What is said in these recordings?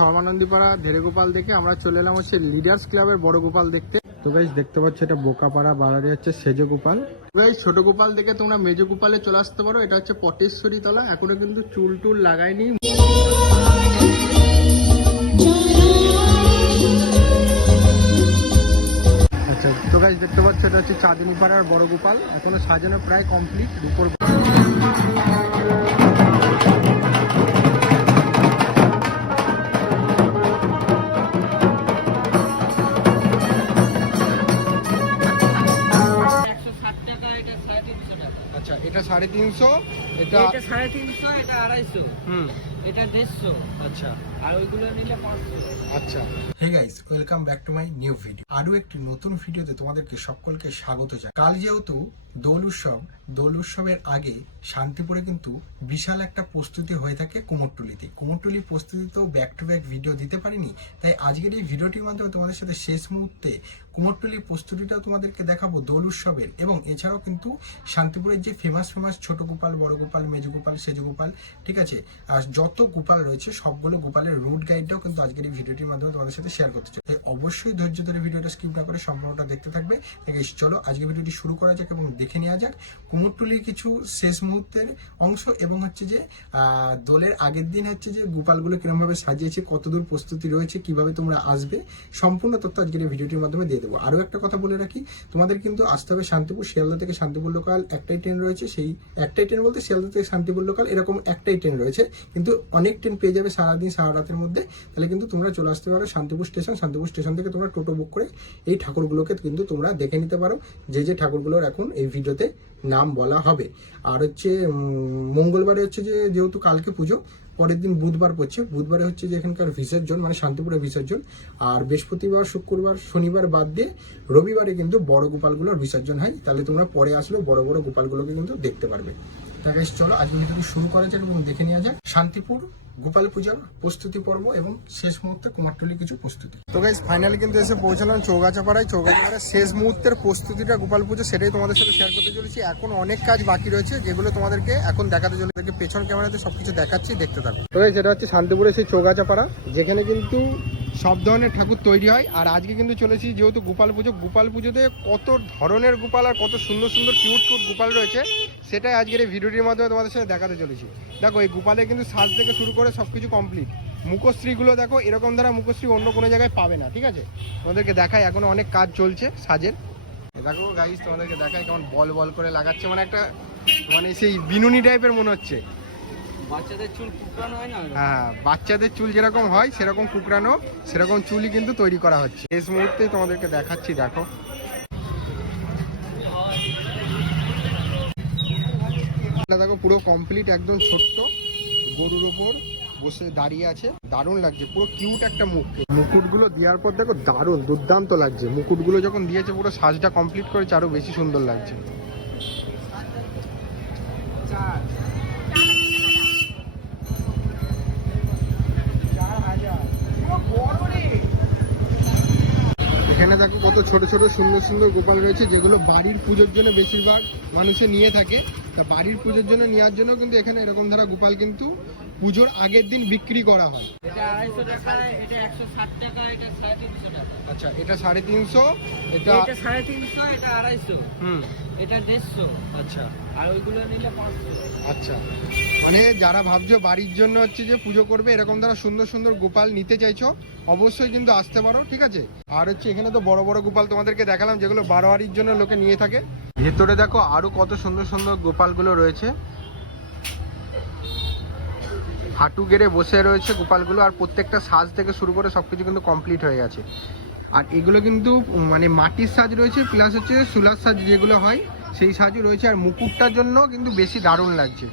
ধর্মানন্দীপাড়া ধেরেগোপাল থেকে আমরা চলে এলাম হচ্ছে লিডার্স ক্লাবের বড় গোপাল দেখতে। তো গাইস দেখতে পাচ্ছ এটা বোকাপাড়া বাড়ারি হচ্ছে সেজ গোপাল। গাইস ছোট গোপাল দেখে তোমরা মেজ গোপালে চলে আসতে পারো। এটা হচ্ছে পটেশ্বরী তলা, এখনো কিন্তু চুল টুল লাগায়নি। আচ্ছা তো গাইস দেখতে পাচ্ছ এটা হচ্ছে চাঁদনী পাড়ার বড় গোপাল, এখনো সাজানো প্রায় কমপ্লিট। উপর আচ্ছা এটা 350, এটা 350, এটা 250, এটা 150। আচ্ছা আর ওইগুলো নিলে 500। আচ্ছা hey guys, welcome back to my new video. আরো একটি নতুন ভিডিওতে তোমাদেরকে সকলকে স্বাগত জানাই। কাল যেহেতু দোল উৎসবের আগে শান্তিপুরে কিন্তু বিশাল একটা প্রস্তুতি হয়ে থাকে কুমোরটুলিতে। কুমোরটুলির প্রস্তুতি তো ব্যাক টু ব্যাক ভিডিও দিতে পারিনি, তাই আজকের এই ভিডিওটির মাধ্যমে তোমাদের সাথে শেষ মুহূর্তে কুমোরটুলির প্রস্তুতিটাও তোমাদেরকে দেখাবো দোল উৎসবের। এবং এছাড়াও কিন্তু শান্তিপুরের যে ফেমাস ছোট গোপাল, বড় গোপাল, মেজ গোপাল, সেজ গোপাল, ঠিক আছে, আর যত গোপাল রয়েছে সবগুলো গোপালের রুট গাইডটাও কিন্তু আজকের এই ভিডিওটির মাধ্যমে তোমাদের সাথে শেয়ার করতে চাই। তাই অবশ্যই ধৈর্য ধরে ভিডিওটা স্কিপ না করে সম্পূর্ণটা দেখতে থাকবে। চলো আজকে ভিডিওটি শুরু করা যাক এবং দেখে নেওয়া যাক কুমোরটুলির কিছু শেষ মুহূর্তের অংশ এবং হচ্ছে যে দোলের আগের দিন হচ্ছে যে গোপালগুলো কিরকম ভাবে সাজিয়েছে, কতদূর প্রস্তুতি রয়েছে, কিভাবে তোমরা আসবে, সম্পূর্ণ তথ্য আজকের এই ভিডিওটির মাধ্যমে দিয়ে দেবো। আরো একটা কথা বলে রাখি, তোমাদের কিন্তু আসতে হবে শান্তিপুর। শিয়ালদা থেকে শান্তিপুর লোকাল একটাই ট্রেন রয়েছে, সেই একটাই ট্রেন বলতে শিয়ালদা থেকে শান্তিপুর লোকাল এরকম একটাই ট্রেন রয়েছে, কিন্তু অনেক ট্রেন পেয়ে যাবে সারাদিন সারা রাতের মধ্যে। তাহলে কিন্তু তোমরা চলে আসতে পারো শান্তিপুর স্টেশন। শান্তিপুর স্টেশন থেকে তোমরা টোটো বুক করে এই ঠাকুরগুলোকে কিন্তু তোমরা দেখে নিতে পারো, যে ঠাকুরগুলোর এখন এই ভিডিওতে নাম বলা হবে। আর হচ্ছে মঙ্গলবারে হচ্ছে যে যেহেতু কালকে পুজো, পরের দিন বুধবার পড়ছে, বুধবারে হচ্ছে যে এখানকার বিসর্জন মানে শান্তিপুরের বিসর্জন। আর বৃহস্পতিবার, শুক্রবার, শনিবার বাদ দিয়ে রবিবারে কিন্তু বড় গোপালগুলোর বিসর্জন হয়। তাহলে তোমরা পরে আসলেও বড় বড় গোপালগুলোকে কিন্তু দেখতে পারবে। তাই চলো আজকে ভিডিওটি শুরু করা যাক এবং দেখে নেওয়া যাক শান্তিপুর গোপাল পূজার প্রস্তুতি পর্ব এবং শেষ মুহূর্তে কুমারটুলির কিছু প্রস্তুতি। তো গাইস ফাইনালি কিন্তু এসে পৌঁছালাম চৌগাছাপাড়ায়। চৌগাছাপাড়ায় শেষ মুহূর্তের প্রস্তুতিটা গোপাল পুজো, সেটাই তোমাদের সাথে শেয়ার করতে চলেছি। এখন অনেক কাজ বাকি রয়েছে যেগুলো তোমাদেরকে এখন দেখাতে চলেছে। পেছন ক্যামেরাতে সবকিছু দেখাচ্ছি, দেখতে থাকো। তো গাইস এটা হচ্ছে শান্তিপুরের সেই চৌগাছাপাড়া, যেখানে কিন্তু সব ধরনের ঠাকুর তৈরি হয়। আর আজকে কিন্তু চলেছি যেহেতু গোপাল পুজো, গোপাল পুজোতে কত ধরনের গোপাল আর কত সুন্দর সুন্দর কিউট গোপাল রয়েছে, সেটাই আজকের এই ভিডিওটির মাধ্যমে তোমাদের সাথে দেখাতে চলেছি। দেখো এই গোপালে কিন্তু সাজ থেকে শুরু করে সবকিছু কমপ্লিট। মুখশ্রীগুলো দেখো, এরকম দ্বারা মুখশ্রী অন্য কোনো জায়গায় পাবে না, ঠিক আছে। তোমাদেরকে দেখাই, এখনো অনেক কাজ চলছে সাজের। দেখো গাইস তোমাদেরকে দেখাই কেমন বল বল করে লাগাচ্ছে, মানে একটা মানে সেই বিনুনি টাইপের মনে হচ্ছে। বাচ্চাদের চুল কুকরানো হয় না? হ্যাঁ, বাচ্চাদের চুল যেরকম হয় সেরকম কুকরানো, সেরকম চুলই কিন্তু তৈরি করা হচ্ছে। শেষ মুহূর্তেই তোমাদেরকে দেখাচ্ছি, দেখো দেখো পুরো কমপ্লিট, একদম ছোট্ট গরুর ওপর বসে দাঁড়িয়ে আছে, দারুণ লাগছে, পুরো কিউট একটা মুখ। মুকুটগুলো দেওয়ার পর দেখো দারুণ দুর্দান্ত লাগছে। মুকুটগুলো যখন দিয়েছে পুরো সাজটা কমপ্লিট করেছে, আরো বেশি সুন্দর লাগছে। এখানে দেখো কত ছোট ছোট সুন্দর সুন্দর গোপাল রয়েছে, যেগুলো বাড়ির পুজোর জন্য বেশিরভাগ মানুষে নিয়ে থাকে। তা বাড়ির পুজোর জন্য নেওয়ার জন্য কিন্তু এখানে এরকম ধারা গোপাল কিন্তু পুজোর আগের দিন বিক্রি করা হয়। এটা 250 টাকা, এটা 160 টাকা, এটা 350 টাকা। আচ্ছা এটা 350, এটা 350, এটা 250, এটা 150। আচ্ছা আর ওইগুলো নিলে 500। আচ্ছা, মানে যারা ভাবছো বাড়ির জন্য হচ্ছে যে পুজো করবে, এরকম দ্বারা সুন্দর সুন্দর গোপাল নিতে চাইছো, অবশ্যই কিন্তু আসতে পারো, ঠিক আছে। আর হচ্ছে এখানে তো বড় বড় গোপাল তোমাদেরকে দেখালাম, যেগুলো বারোয়ারির জন্য লোকে নিয়ে থাকে। ভেতরে দেখো আরো কত সুন্দর সুন্দর গোপালগুলো রয়েছে, হাঁটু গেড়ে বসে রয়েছে গোপালগুলো। আর প্রত্যেকটা সাজ থেকে শুরু করে সবকিছু কিন্তু কমপ্লিট হয়ে গেছে। আর এগুলো কিন্তু মানে মাটির সাজ রয়েছে, প্লাস হচ্ছে সুলার সাজ যেগুলো হয় সেই সাজও রয়েছে। আর মুকুটটার জন্য কিন্তু বেশি দারুণ লাগছে।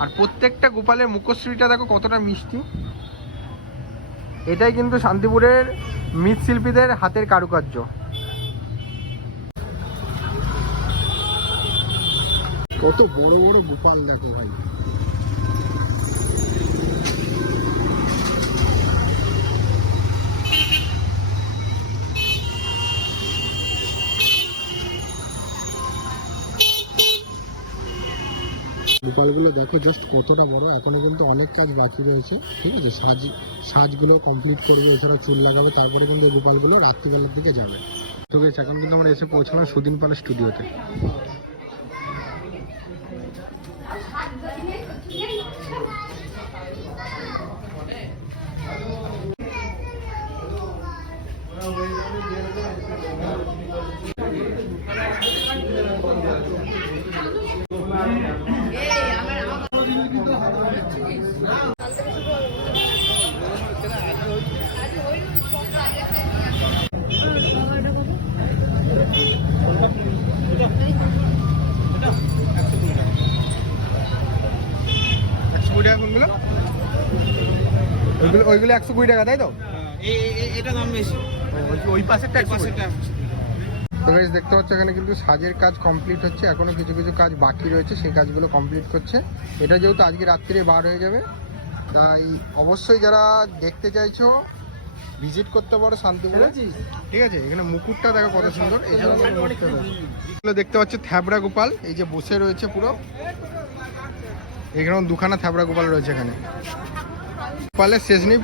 আর প্রত্যেকটা গোপালের মুখশ্রীটা দেখো কতটা মিষ্টি। এটাই কিন্তু শান্তিপুরের মৃৎশিল্পীদের হাতের কারুকার্য। কত বড় বড় গোপাল দেখো ভাই। গোপাল গোপালগুলো দেখো জাস্ট কতটা বড়, এখনো কিন্তু অনেক কাজ বাকি রয়েছে। ঠিক আছে, সাজগুলো কমপ্লিট করবে, এছাড়া চুল লাগাবে, তারপরে কিন্তু এই গোপালগুলো রাত্রিবেলার দিকে যাবে। ঠিক আছে, এখন কিন্তু আমরা এসে পৌঁছলাম সুদিন পালের স্টুডিওতে। ওইগুলো 120 টাকা, তাই তো? এটা দাম বেশি, ওই পাশেরটা 120 টাকা। তো গাইস দেখতে পাচ্ছ এখানে কিন্তু সাজের কাজ কমপ্লিট হচ্ছে, এখনো কিছু কিছু কাজ বাকি রয়েছে, সেই কাজগুলো কমপ্লিট করছে। এটা যেহেতু আজকে রাত্রিরে বার হয়ে যাবে, তাই অবশ্যই যারা দেখতে চাইছো ভিজিট করতে পারো শান্তিপুরে। ঠিক আছে, এখানে মুকুটটা দেখো কত সুন্দর। এগুলো দেখতে পাচ্ছ থ্যাবড়া গোপাল, এই যে বসে রয়েছে পুরো। এখানে দুখানা থ্যাবড়া গোপাল রয়েছে, এখানে গোপালের শেষ নেই।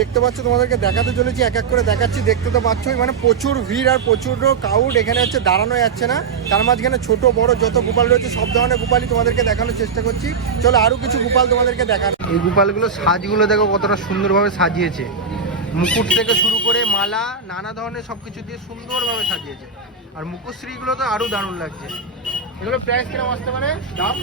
দেখতে পাচ্ছ, তোমাদেরকে দেখাতে চলেছি, এক এক করে দেখাচ্ছি, দেখতে তো পাচ্ছই। মানে প্রচুর ভিড় আর প্রচুর ক্রাউড, এখানে হচ্ছে দাঁড়ানো যাচ্ছে না। তার মাঝখানে ছোট বড় যত গোপাল রয়েছে সব ধরনের গোপালই তোমাদেরকে দেখানোর চেষ্টা করছি। চলো আরো কিছু গোপাল তোমাদেরকে দেখান। এই গোপালগুলো সাজগুলো দেখো কতটা সুন্দরভাবে সাজিয়েছে, মুকুট থেকে শুরু করে মালা নানা ধরনের সবকিছু দিয়ে সুন্দরভাবে সাজিয়েছে। আর মুখশ্রীগুলো তো আরো দারুণ লাগছে। এগুলো প্রাইস কিরকম আসতে পারে দাম?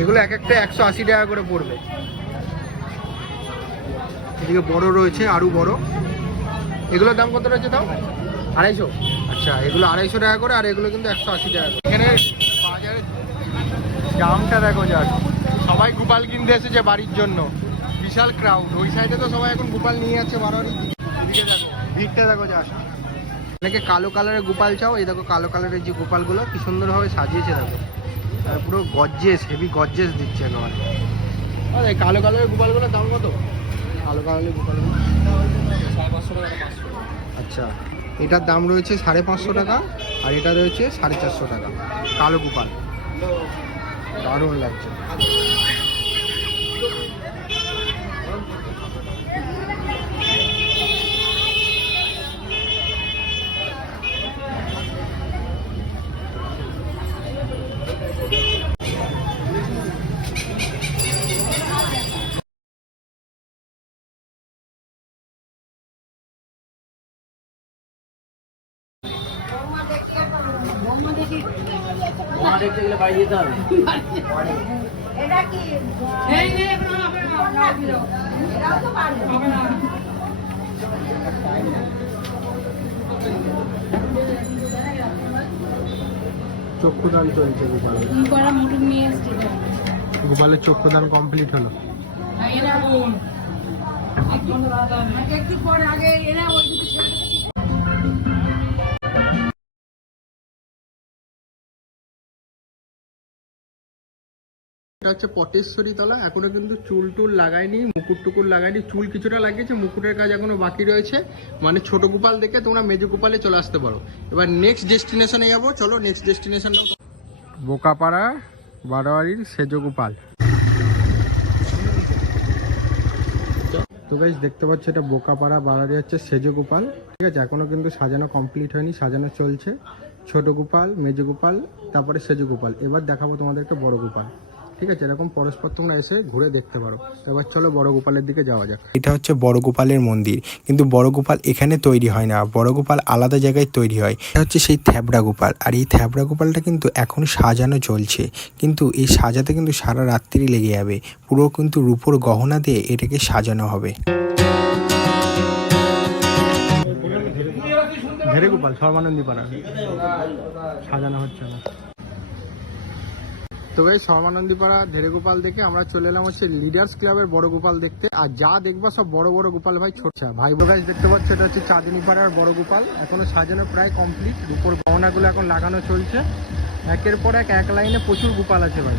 এগুলো এক একটা 180 টাকা করে পড়বে। এদিকে বড় রয়েছে, আরো বড়। এগুলোর দাম কত রয়েছে তাও? 250। আচ্ছা, এগুলো 250 টাকা করে, আর এগুলো কিন্তু 180 টাকা করে। এখানে বাজারে দামটা দেখো, যাক সবাই গোপাল কিনতে এসেছে বাড়ির জন্য, বিশাল ক্রাউড। ওই সাইডে তো সবাই এখন গোপাল নিয়ে যাচ্ছে বাড়াবাড়ি। এদিকে দেখো ভিড়টা দেখো, যা অনেকে কালো কালারের গোপাল চাও, এই দেখো কালো কালারের যে গোপালগুলো কি সুন্দরভাবে সাজিয়েছে দেখো, আর পুরো গর্জেস, হেভি গর্জেস দিচ্ছে একেবারে। আর এই কালো কালারের গোপালগুলোর দাম কত? কালো কালারের গোপালগুলো 550 টাকা। আচ্ছা, এটার দাম রয়েছে 550 টাকা, আর এটা রয়েছে 450 টাকা। কালো গোপাল দারুণ লাগছে। দেখতে গেলে বাড়ি যেতে হবে। এটা কি চক্ষুদান চলছে গোপালের। গোপালের চক্ষুদান কমপ্লিট হলো। একটু পর আগে এরা ওই দুটো ছেড়ে এটা হচ্ছে পটেশ্বরী তলা। এখনো কিন্তু চুল টুল লাগায়নি, মুকুট টুকুর লাগায়নি, চুল কিছুটা লাগিয়েছে, মুকুটের কাজ এখনো বাকি রয়েছে। মানে ছোট গোপাল দেখে তোমরা মেজো গোপালে চলে আসতে পারো। এবার নেক্সট ডেস্টিনেশনে যাবো, চলো নেক্সট ডেস্টিনেশন বোকাপাড়া বারোয়ারির সেজো গোপাল। তো গাইস দেখতে পাচ্ছ, এটা বোকাপাড়া বারোয়ারি হচ্ছে সেজো গোপাল। ঠিক আছে, এখনো কিন্তু সাজানো কমপ্লিট হয়নি, সাজানো চলছে। ছোট গোপাল, মেজো গোপাল, তারপরে সেজো গোপাল। এবার দেখাবো তোমাদেরকে বড় গোপাল। ঠিক আছে, এরকম পরস্পর তোমরা এসে ঘুরে দেখতে পারো। এবার চলো বড় গোপালের দিকে যাওয়া যাক। এটা হচ্ছে বড় গোপালের মন্দির, কিন্তু বড় গোপাল এখানে তৈরি হয় না, বড় গোপাল আলাদা জায়গায় তৈরি হয়। এটা হচ্ছে সেই থ্যাবড়া গোপাল, আর এই থ্যাবড়া গোপালটা কিন্তু এখন সাজানো চলছে, কিন্তু এই সাজাতে কিন্তু সারা রাত্রি লেগে যাবে। পুরো কিন্তু রূপোর গহনা দিয়ে এটাকে সাজানো হবে। ধেরে গোপাল সর্বানন্দী পাড়া সাজানো হচ্ছে না। তো গাইস সর্বানন্দী পাড়া ধেরে গোপাল দেখে আমরা চলে এলাম হচ্ছে লিডার্স ক্লাবের বড় গোপাল দেখতে। আর যা দেখবা সব বড় বড় গোপাল ভাই, ছোট ভাই। গাইস দেখতে পাচ্ছ, এটা হচ্ছে চাঁদনী পাড়ার বড় গোপাল। এখনো সাজানো প্রায় কমপ্লিট, রূপোর গহনাগুলো এখন লাগানো চলছে। একের পর এক লাইনে প্রচুর গোপাল আছে ভাই।